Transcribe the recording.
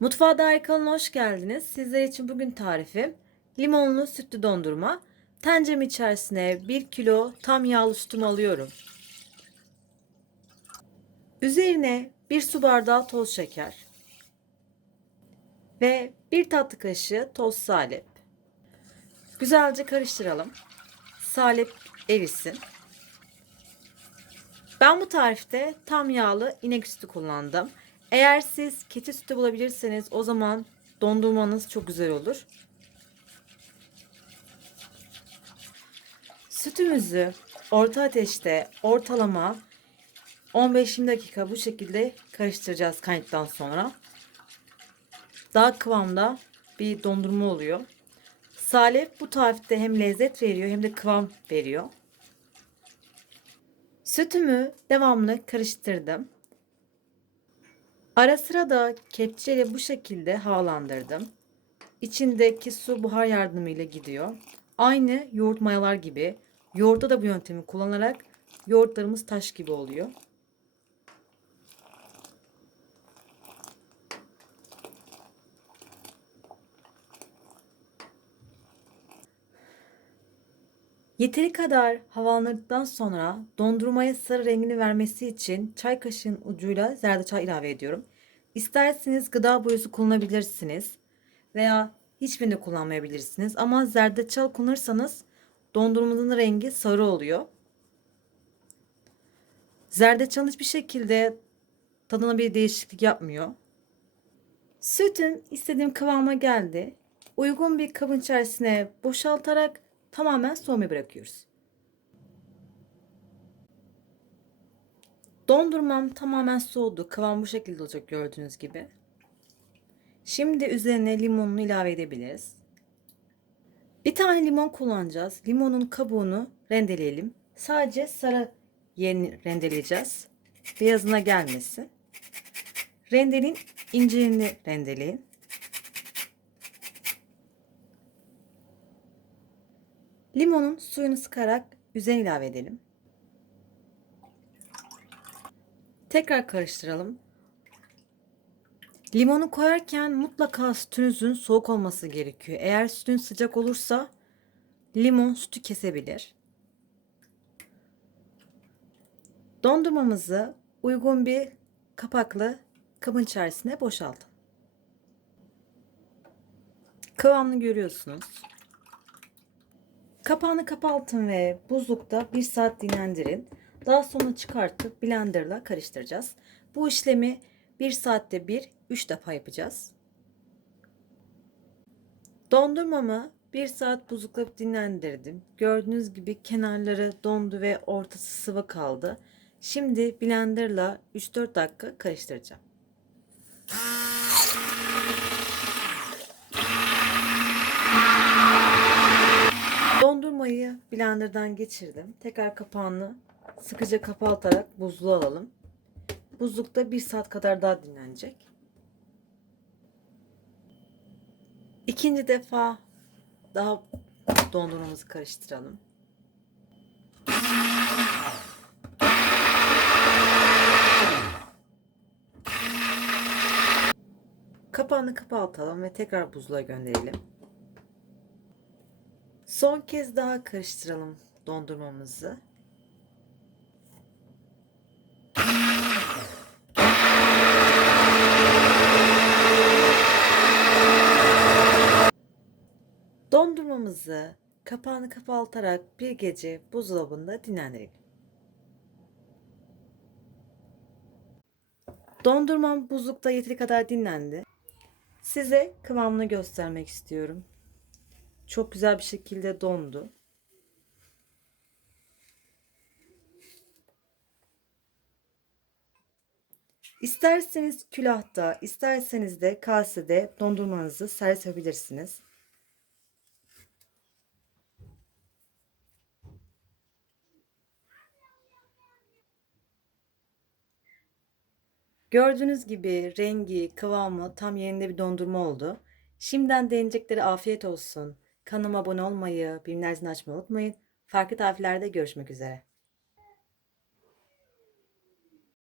Mutfağa Dair kanalına hoş geldiniz. Sizler için bugün tarifim limonlu sütlü dondurma. Tencerem içerisine 1 kilo tam yağlı sütümü alıyorum. Üzerine 1 su bardağı toz şeker ve 1 tatlı kaşığı toz salep. Güzelce karıştıralım. Salep erisin. Ben bu tarifte tam yağlı inek sütü kullandım. Eğer siz keçi sütü bulabilirseniz o zaman dondurmanız çok güzel olur. Sütümüzü orta ateşte ortalama 15-20 dakika bu şekilde karıştıracağız kaynadıktan sonra. Daha kıvamda bir dondurma oluyor. Salep bu tarifte hem lezzet veriyor hem de kıvam veriyor. Sütümü devamlı karıştırdım. Ara sıra da kepçeyle bu şekilde havalandırdım. İçindeki su buhar yardımıyla gidiyor. Aynı yoğurt mayalar gibi. Yoğurtta da bu yöntemi kullanarak yoğurtlarımız taş gibi oluyor. Yeteri kadar havalandırdıktan sonra dondurmaya sarı rengini vermesi için çay kaşığın ucuyla zerdeçal ilave ediyorum. İsterseniz gıda boyası kullanabilirsiniz veya hiçbirini kullanmayabilirsiniz. Ama zerdeçal kullanırsanız dondurmanın rengi sarı oluyor. Zerdeçal hiçbir şekilde tadına bir değişiklik yapmıyor. Sütüm istediğim kıvama geldi. Uygun bir kabın içerisine boşaltarak tamamen soğumaya bırakıyoruz. Dondurmam tamamen soğudu. Kıvam bu şekilde olacak gördüğünüz gibi. Şimdi üzerine limonunu ilave edebiliriz. Bir tane limon kullanacağız. Limonun kabuğunu rendeleyelim. Sadece sarı yerini rendeleyeceğiz. Beyazına gelmesin. Rendeleyin, inceliğini rendeleyin. Limonun suyunu sıkarak üzerine ilave edelim. Tekrar karıştıralım. Limonu koyarken mutlaka sütünüzün soğuk olması gerekiyor. Eğer sütün sıcak olursa limon sütü kesebilir. Dondurmamızı uygun bir kapaklı kabın içerisine boşaltın. Kıvamını görüyorsunuz. Kapağını kapatın ve buzlukta 1 saat dinlendirin. Daha sonra çıkartıp blenderla karıştıracağız. Bu işlemi 1 saatte bir 3 defa yapacağız. Dondurmamı 1 saat buzlukta dinlendirdim. Gördüğünüz gibi kenarları dondu ve ortası sıvı kaldı. Şimdi blenderla 3-4 dakika karıştıracağım. Dondurmayı blenderdan geçirdim. Tekrar kapağını sıkıca kapatarak buzluğa alalım. Buzlukta bir saat kadar daha dinlenecek. İkinci defa daha dondurmamızı karıştıralım. Kapağını kapatalım ve tekrar buzluğa gönderelim. Son kez daha karıştıralım dondurmamızı. Dondurmamızı kapağını kapatarak bir gece buzdolabında dinlendirelim. Dondurmam buzlukta yeteri kadar dinlendi. Size kıvamını göstermek istiyorum. Çok güzel bir şekilde dondu. İsterseniz külahta, isterseniz de kasede dondurmanızı servis yapabilirsiniz. Gördüğünüz gibi rengi, kıvamı tam yerinde bir dondurma oldu. Şimdiden deneyecekleri afiyet olsun. Kanalıma abone olmayı, bildirimleri açmayı unutmayın. Farklı tariflerde görüşmek üzere.